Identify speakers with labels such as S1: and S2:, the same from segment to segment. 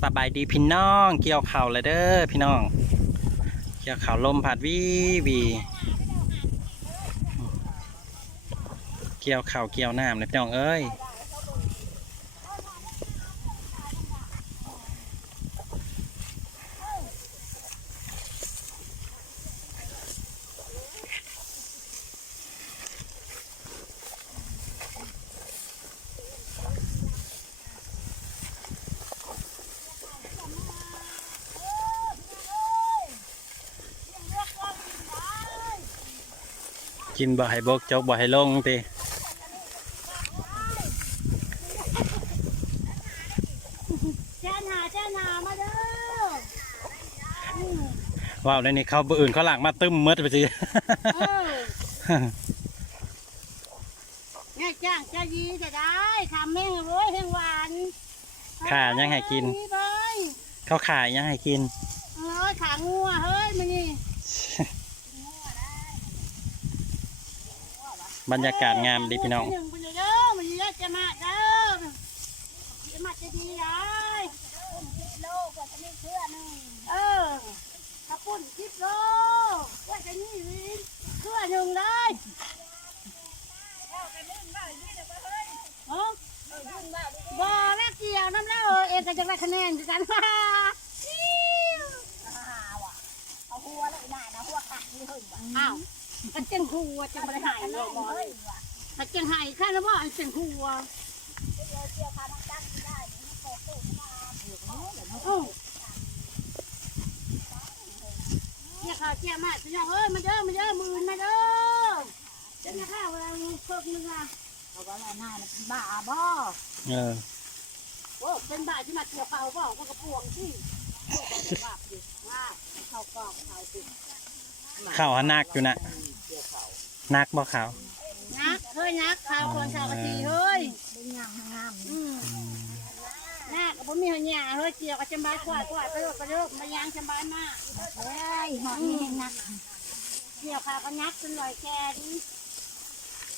S1: สบายดีพี่น้อง เกี่ยวข่าวเลยเด้อพี่น้อง เกี่ยวข่าวลมผัดวีวีเกี่ยวข่าวเกี่ยวน้ำเลยพี่น้องเอ้ย กินบ่ให้บกจกบ่ให้ลงติ
S2: เจ้าหนาเจ้าหนามาเด้อ
S1: ว้าวในนี้เขาบ่อื่นเขาหลังมาตึมมืดไปสิ
S2: เออง่ายจ้างจะยีจะได้ทำแม่งโว้ยแห้งหวาน
S1: ขายังให้กิน
S2: เฮ้ย
S1: เขาขายยังให้กิน
S2: เฮ้ยขางัวเฮ้ยมันนี่
S1: บรรยากาศงามดีพี่น้อง
S2: หนึ่งมันเอมันเยอะจะมาเด้อจะมาจะดีได้โลกว่าจะมีเพื่อหนึ่งเออข้าวปุ้นสิบโลว่าจะนี่วินเพื่อหนึ่งเลยฮะบ่แม่เกี่ยวน้ำแล้วเออเองก็จะได้คะแนนคือกันฮ่า
S3: เอาหัวเลยหน้านะหัวขาดนี่เฮ้ย
S2: อ้าว มันเจังหัวจังบริหารเลยบ่เอ้ยถ้าจังหายแล้วบ่นจังหัว
S3: เกี่ยวขามันตั้งได้มันโตโตมา
S2: เออเกี่ยข้าวเกี่ยมาสิน้องเอ้ยมาเด้อมาเด้อมือมาเด้อเจ้าหน้าข้าวเวลาเพิ่มนึงอะ
S3: เขาบอาว่าหน้ามันเป็นบ้าบ่
S1: เออ
S2: โอ้เป็นบ่าที่มาเกี่ยวข้าบ่ก็กระปวงสิบาปดิว่ข้าวกองข้าวติ
S1: ข้าวหนักอยู่นะ นักบ่ขาว
S2: นักเฮ้ยนักข้าวคนข้าวกะทิเฮ้ย
S3: เป็นยางงาม
S2: อืมนักผมมีหัวหน้าเฮ้ยเกี่ยวกับจำบายกว่ากว่าไปโลกไปโลกมายางจำบายมาก
S3: เฮ้ยหอมนี่นัก
S2: เกี่ยวข้าวก็นักจนลอยแขน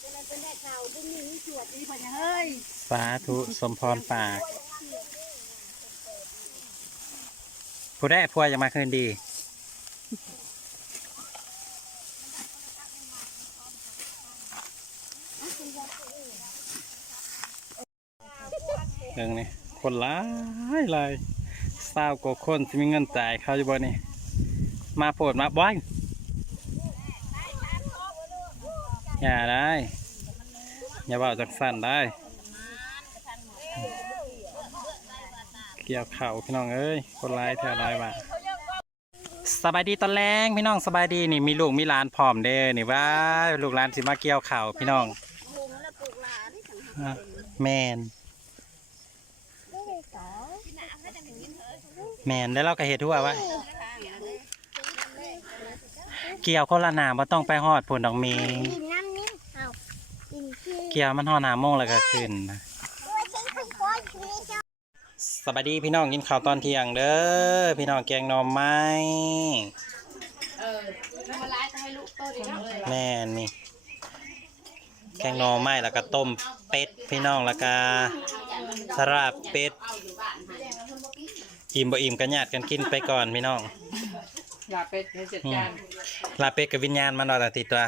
S2: จะนั้นเป็นได้ข่าวบุ้งนี้สวดดีพอนะเฮ้ย
S1: สาธุสมพรปาก ผู้ได้พัวจะมาคืนดี เรื่องนี้คนหลายหลายเศร้ากว่าคนที่มีเงินจ่ายเขาอยู่บ่นี่มาโปรดมาบ้อยอย่าได้ อย่าเบาจากสั่นได้ เกี่ยวเข่าพี่น้องเอ้ยคนร้ายแถวร้ายว่าสบายดีตอนแรงพี่น้องสบายดีนี่มีลูกมีหลานพร้อมเด้อนี่ว่าลูกหลานสิมาเกี่ยวเข่าพี่น้อง แมนแมนแล้วเราก็เห็ดทั่วว่าเกี่ยวคนละหนาบ่ต้องไปหอดผลดอกเมง
S3: กินน้ำนี้เอากินขี้
S1: เกี่ยวมันหอดหนาโมงแล้วก็ขึ้นนะ
S3: ตัวฉันคือก้อนขี้จ้า
S1: สบายดีพี่น้องกินข้าวตอนเที่ยงเด้อพี่น้องแกงหน่อไม้แม่นนี่ แกงหน่อไม้แล้วก็ต้มเป็ดพี่น้องแล้วก็สลับเป็ดอิ่มบ่อิ่มกันญาติกันกินไปก่อนพี่น้อง
S4: อย่าเป็ดให้เสร็จ
S1: อื
S4: จามน
S1: ลาเป็ดกับวิญญาณมันรอแต่ติดตัว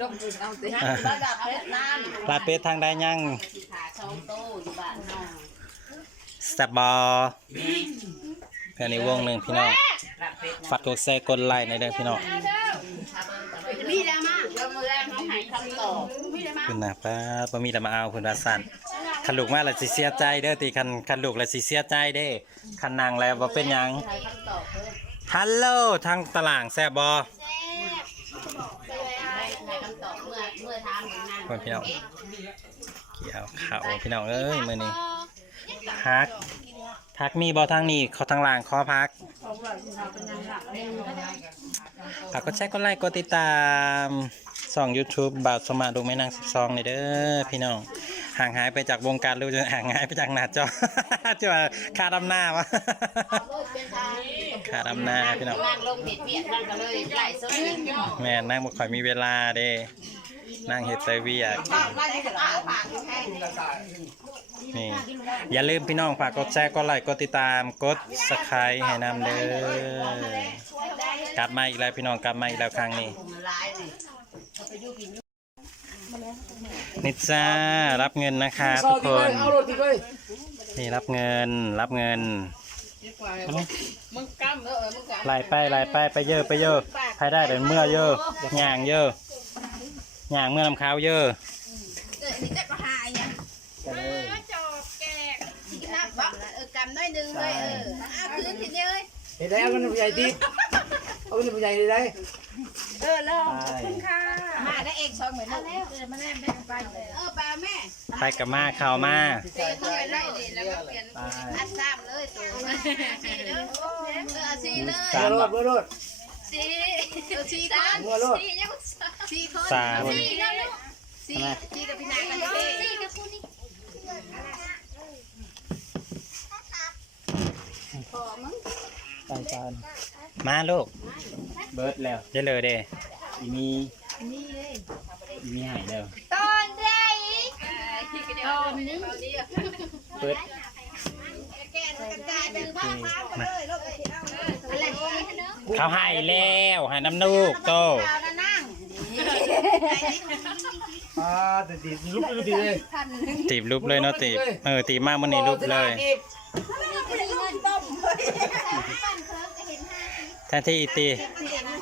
S4: ดมอื่นเอาสิฮะระดับเพชรน้ำ
S1: ลาเป็ดทางได้ยัง
S4: ขาช่องโตอยู่บ้านน้อง
S1: แซ่บบอเพื่อนในวงหนึ่งพี่น้องฝากกดแชร์กดไลค์ในอยเด้อพี่น้อง
S4: มีแล้วมาเริ่มแร กน้องหายคำตอบมีแล้วมา
S1: คุณนะป้าบ่มีแต่มาเอาคุณว่าสั่นคันลูกมาแล้วสิเสียใจเด้อติคันคันลูกแล้วสิเสียใจเด้คันนางแล้วบ่เป็นหยัง
S4: หายคำตอบเพิ่ม
S1: ฮัลโหลทางตลาดแซ่บบ่
S4: ได้หายคำตอบเมื่อเมื่อทานของนาง
S1: คนพี่น้องเกี่ยวข้าวพี่น้องเอ้ยมื้อนี้พัก พักมีบ่ทางนี้เขาทางล่างขอพักฝากกดแชร์กดไลค์กดติดตามช่อง YouTube บ่าวสมมาดูแม่นาง12นี่เด้อพี่น้อง ห่างหายไปจากวงการหรู้จะห่างหายไปจากหน้าจอจะว่าค่าดำหน้าวะ
S4: เป็นทาง
S1: ค่าดำหน้าพี่น้อง
S4: นางลงเด็ดเบียดมันก็เลยไหลโซ่
S1: แม่นั่งบ่ค่อยมีเวลาเด้ นั่งเฮ็ดไตเวียก
S4: ปากว่าจะปากปากแห้ง
S1: นี่อย่าลืมพี่น้องฝากกดแชร์กดไลค์กดติดตามกดสไครต์ให้นำเด้อกลับมาอีกแล้วพี่น้องกลับมาอีกแล้วครั้งนี้
S4: ผมร้ายนี่
S1: นี่จ้ารับเงินนะคะทุกคนนี่รับเงินรับเงิน
S4: มึงกำเออมึงกำ
S1: ไล่ไปไล่ไปไปเยอะไปเยอะใครได้เดินเมื่อเยอะย่างเยอะ ย่างเมื่อนำข้าวเยอะ
S4: เออนี่จะก็หายยังสินับบ่เออกำน้อยนึงเลยเอออ้าวคืนทีเดียวเลย
S5: เห็นได้เอาเงินผู้ใหญ่ดิเอาเงินผู้ใหญ่ได้
S4: เออแล้วมาได้เองสองเหมือนเดิมเออมาแน่แม่ไปเออไปแม่
S1: ไปกับมาข้าวมา
S4: เดี๋ยวเขาไปไล่ดิแล้วก็เปลี่ยนอัดซ้ำเลยตัวสีเลยเออสีเลย
S1: สาม
S5: ร
S1: บ
S5: ถ
S1: อก
S5: รถรถ
S4: สีสีคน
S5: งัวรถ
S4: สี คน
S1: สาม
S4: สีแล้วลูกสีสีกับพี่นายกันสีกับคุณนี่
S5: ใส่จาน
S1: มาลูก
S5: เบิร์ดแล้ว
S1: เดี๋ยวเลยเด้
S5: อีมีอีมีหายแล้ว
S4: ตอนใดตอนนึง
S5: เปิด
S4: แกนกระจายเป็นบ้าพาไปเลยลูกอะไร
S1: เขาให้แล้วให้น้ำนูกโต
S4: เอานะนั่ง
S5: อ่าแต่ตีลุกลุกตีเลย
S1: ตีบรูปเลยเนาะตีบเออตีบมากมันนี่รูปเลย แทนที่อีตี
S4: เ